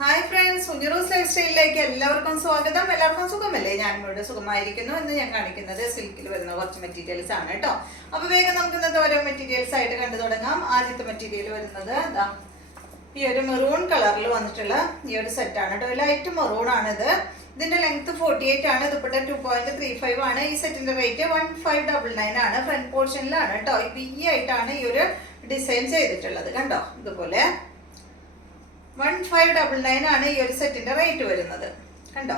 Hi friends, കുഞ്ഞുറൂസ് life സ്റ്റൈലിലേക്ക് എല്ലാവർക്കും സ്വാഗതം. എല്ലാവർക്കും സുഖമല്ലേ? ഞാനിവിടെ സുഖമായിരിക്കുന്നു. എന്ന് ഞാൻ കാണിക്കുന്നത് സിൽക്കിൽ വരുന്ന കുറച്ച് മെറ്റീരിയൽസ് ആണ് കേട്ടോ. അപ്പൊ വേഗം നമുക്ക് ഇന്നത്തെ ഓരോ മെറ്റീരിയൽസ് ആയിട്ട് കണ്ടു തുടങ്ങാം. ആദ്യത്തെ മെറ്റീരിയൽ വരുന്നത് ഈ ഒരു മെറൂൺ കളറിൽ വന്നിട്ടുള്ള ഈ ഒരു സെറ്റ് ആണ് കേട്ടോ. ലൈറ്റ് മെറൂൺ ആണിത്. ഇതിന്റെ ലെങ്ത് 48 ആണ്. ദുപ്പട്ട 2.35 ആണ്. ഈ സെറ്റിന്റെ റേറ്റ് 1599 ആണ്. ഫ്രണ്ട് പോർഷനിലാണ് കേട്ടോ. ഈ ആയിട്ടാണ് ഈ ഒരു ഡിസൈൻ ചെയ്തിട്ടുള്ളത്. കണ്ടോ, ഇതുപോലെ 1599 ആണ് ഈ ഒരു സെറ്റിന്റെ റേറ്റ് വരുന്നത്. കണ്ടോ,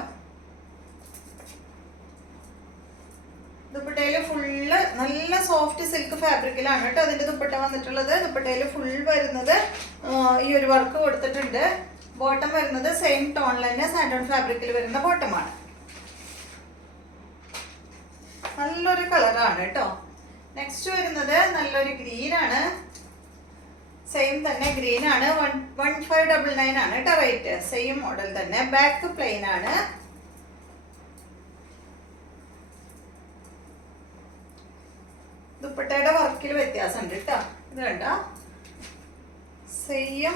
ദുപ്പട്ടയില് ഫുള്ള് നല്ല സോഫ്റ്റ് സിൽക്ക് ഫാബ്രിക്കിലാണ് കേട്ടോ അതിന്റെ ദുപ്പട്ട വന്നിട്ടുള്ളത്. ദുപ്പട്ടയില് ഫുൾ വരുന്നത് ഈ ഒരു വർക്ക് കൊടുത്തിട്ടുണ്ട്. ബോട്ടം വരുന്നത് സെയിം ടോണിൽ തന്നെ സാൻഡോൺ ഫാബ്രിക്കിൽ വരുന്ന ബോട്ടമാണ്. നല്ലൊരു കളറാണ് കേട്ടോ. നെക്സ്റ്റ് വരുന്നത് നല്ലൊരു ഗ്രീൻ ആണ്. സെയിം തന്നെ ഗ്രീൻ ആണ്. 1599 ആണ് കേട്ടോ റേറ്റ്. സെയിം മോഡൽ തന്നെ. ബാക്ക് പ്ലെയിൻ ആണ്. ദുപ്പട്ടയുടെ വർക്കിൽ വ്യത്യാസമുണ്ട് കേട്ടോ. ഇത് കണ്ടോ, സെയിം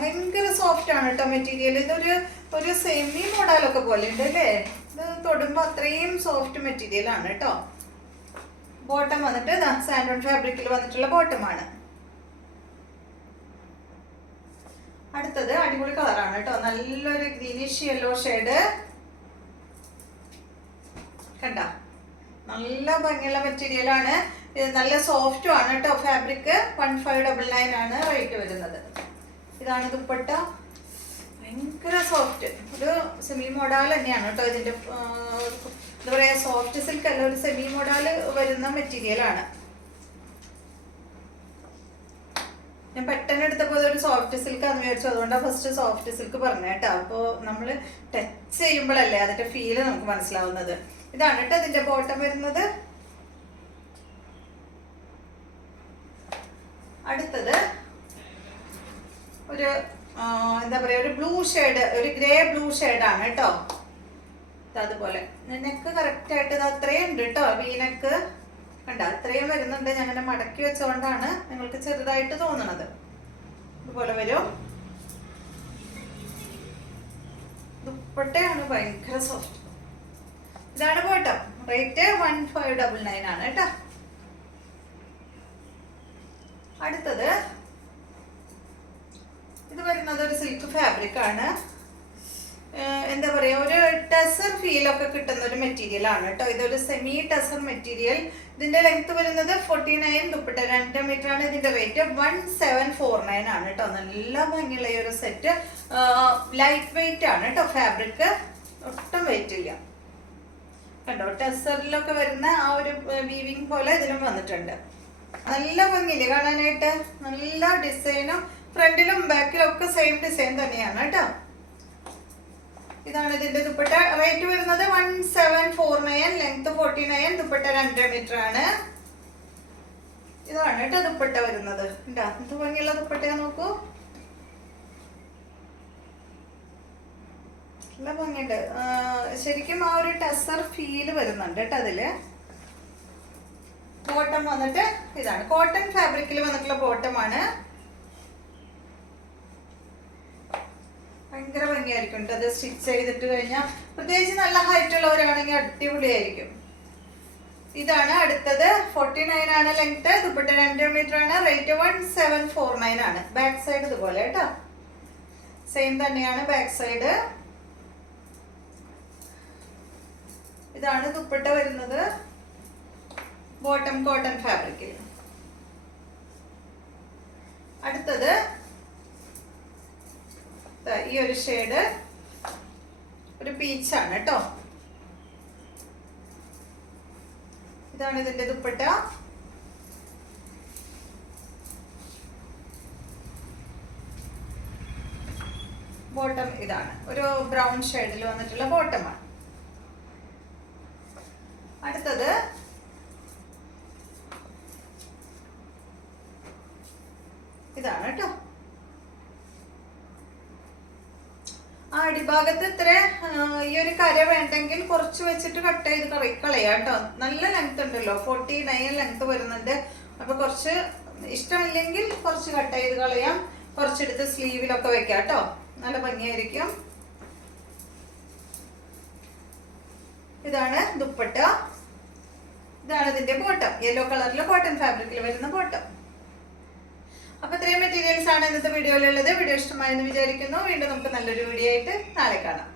ഭയങ്കര സോഫ്റ്റ് ആണ് കേട്ടോ മെറ്റീരിയൽ. ഇതൊരു സെമി മോഡലൊക്കെ പോലെ ഉണ്ട് അല്ലേ? ഇത് തൊടുമ്പോ അത്രയും സോഫ്റ്റ് മെറ്റീരിയൽ ആണ് കേട്ടോ. ബോട്ടം വന്നിട്ട് സാൻഡോൺ ഫാബ്രിക്കിൽ വന്നിട്ടുള്ള ബോട്ടമാണ്. അടുത്തത് അടിപൊളി കളറാണ് കേട്ടോ. നല്ലൊരു ഗ്രീനിഷ് യെല്ലോ ഷെയ്ഡ്. കണ്ട, നല്ല ഭംഗിയുള്ള മെറ്റീരിയൽ ആണ്. നല്ല സോഫ്റ്റും ആണ് കേട്ടോ ഫാബ്രിക്. 1599 ആണ് റേറ്റ് വരുന്നത്. ഇതാണ് ദുപ്പട്ട. ഭയങ്കര സോഫ്റ്റ്, ഒരു സെമി മോഡൽ തന്നെയാണ് കേട്ടോ ഇതിന്റെ. എന്താ പറയാ, സോഫ്റ്റ് സിൽക്ക് അല്ല, ഒരു സെമി മോഡൽ വരുന്ന മെറ്റീരിയൽ ആണ്. ഞാൻ പെട്ടെന്ന് എടുത്തപ്പോൾ ഒരു സോഫ്റ്റ് സിൽക്ക് ആണെന്ന് വിചാരിച്ചു. അതുകൊണ്ടാണ് ഫസ്റ്റ് സോഫ്റ്റ് സിൽക്ക് പറഞ്ഞത് കേട്ടോ. അപ്പോൾ നമ്മൾ ടച്ച് ചെയ്യുമ്പോഴല്ലേ അതിന്റെ ഫീല് നമുക്ക് മനസ്സിലാവുന്നത്. ഇതാണ് കേട്ടോ ഇതിന്റെ ബോട്ടം വരുന്നത്. അടുത്തത് ഒരു എന്താ പറയാ, ഒരു ബ്ലൂ ഷെയ്ഡ്, ഒരു ഗ്രേ ബ്ലൂ ഷെയ്ഡാണ് കേട്ടോ. അതുപോലെ നെക്ക് കറക്റ്റ് ആയിട്ട് ഇത് അത്രയും ഉണ്ട് കേട്ടോ. വീനക്ക് കണ്ട, അത്രയും വരുന്നുണ്ട്. ഞാൻ അങ്ങനെ മടക്കി വെച്ചുകൊണ്ടാണ് നിങ്ങൾക്ക് ചെറുതായിട്ട് തോന്നുന്നത്. ഇതുപോലെ വരും. ദുപ്പട്ടയാണ് ഭയങ്കര സോഫ്റ്റ്. ഇതാണ് ബോട്ടം. റേറ്റ് 1599 ആണ് കേട്ടോ. അടുത്തത് ഇത് വരുന്നത് ഒരു സിൽക്ക് ഫാബ്രിക് ആണ്. എന്താ പറയാ, ഒരു ടെസർ ഫീലൊക്കെ കിട്ടുന്ന ഒരു മെറ്റീരിയൽ ആണ് കേട്ടോ. ഇതൊരു സെമി ടെസർ മെറ്റീരിയൽ. ഇതിന്റെ ലെങ്ത് വരുന്നത് 49. ദുപ്പട്ട 2 മീറ്റർ ആണ്. ഇതിന്റെ റേറ്റ് 1749 ആണ് കേട്ടോ. നല്ല ഭംഗിയുള്ള ഈ ഒരു സെറ്റ്. ലൈറ്റ് വെയിറ്റ് ആണ് കേട്ടോ ഫാബ്രിക്. ഒട്ടും വെയിറ്റ് ഇല്ല. കണ്ടോ, ടെസറിലൊക്കെ വരുന്ന ആ ഒരു വീവിങ് പോലെ ഇതിലും വന്നിട്ടുണ്ട്. നല്ല ഭംഗിയില്ലേ കാണാനായിട്ട്? നല്ല ഡിസൈനും ഫ്രണ്ടിലും ബാക്കിലും ഒക്കെ സെയിം ഡിസൈൻ തന്നെയാണ് കേട്ടോ. ഇതാണ് ഇതിന്റെ ദുപ്പട്ട. റേറ്റ് വരുന്നത് 1749. ലെങ്ത് 49. ദുപ്പട്ട 2 മീറ്റർ ആണ്. ഇതാണ് കേട്ടോ ദുപ്പട്ട വരുന്നത്. എന്താ എന്ത് ഭംഗിയുള്ള ദുപ്പട്ടയാ നോക്കൂ. നല്ല ഭംഗിയുണ്ട്. ശരിക്കും ആ ഒരു ടെസർ ഫീല് വരുന്നുണ്ട് കേട്ടോ അതില്. ബോട്ടം വന്നിട്ട് ഇതാണ്. കോട്ടൺ ഫാബ്രിക്കിൽ വന്നിട്ടുള്ള ബോട്ടമാണ്. ഭയങ്കര ഭംഗിയായിരിക്കും കേട്ടോ അത് സ്റ്റിച്ച് ചെയ്തിട്ട് കഴിഞ്ഞാൽ. പ്രത്യേകിച്ച് നല്ല ഹൈറ്റ് ഉള്ളവരാണെങ്കിൽ അടിപൊളിയായിരിക്കും. ഇതാണ് അടുത്തത്. 49 ആണ് ലെങ്ത്. ദുപ്പട്ട 2 മീറ്റർ ആണ്. റേറ്റ് 1749 ആണ്. ബാക്ക് സൈഡ് ഇതുപോലെ കേട്ടോ. സെയിം തന്നെയാണ് ബാക്ക് സൈഡ്. ഇതാണ് ദുപ്പട്ട വരുന്നത്. ബോട്ടം കോട്ടൺ ഫാബ്രിക്കിൽ. അടുത്തത് ഈ ഒരു ഷെയ്ഡ്, ഒരു പീച്ചാണ് കേട്ടോ. ഇതാണ് ഇതിന്റെ ദുപ്പട്ട. ബോട്ടം ഇതാണ്. ഒരു ബ്രൗൺ ഷെയ്ഡിൽ വന്നിട്ടുള്ള ബോട്ടമാണ്. അടുത്തത് ഇതാണ് കേട്ടോ. അടിഭാഗത്ത് ഇത്ര ഈ ഒരു കര വേണ്ടെങ്കിൽ കുറച്ച് വെച്ചിട്ട് കട്ട് ചെയ്ത് കളയാം കേട്ടോ. നല്ല ലെങ്ത് ഉണ്ടല്ലോ, 49 ലെങ്ത് വരുന്നുണ്ട്. അപ്പൊ കുറച്ച് ഇഷ്ടമില്ലെങ്കിൽ കുറച്ച് കട്ട് ചെയ്ത് കളയാം. കുറച്ചെടുത്ത് സ്ലീവിലൊക്കെ വെക്കാം കേട്ടോ. നല്ല ഭംഗിയായിരിക്കും. ഇതാണ് ദുപ്പട്ട. ഇതാണ് ഇതിന്റെ ബോട്ടം. യെല്ലോ കളറിൽ കോട്ടൺ ഫാബ്രിക്കിൽ വരുന്ന ബോട്ടം. അപ്പൊ ഇത്രയും മെറ്റീരിയൽസ് ആണ് ഇന്നത്തെ വീഡിയോയിലുള്ളത്. വീഡിയോ ഇഷ്ടമായെന്ന് വിചാരിക്കുന്നു. വീണ്ടും നമുക്ക് നല്ലൊരു വീഡിയോ ആയിട്ട് നാളെ കാണാം.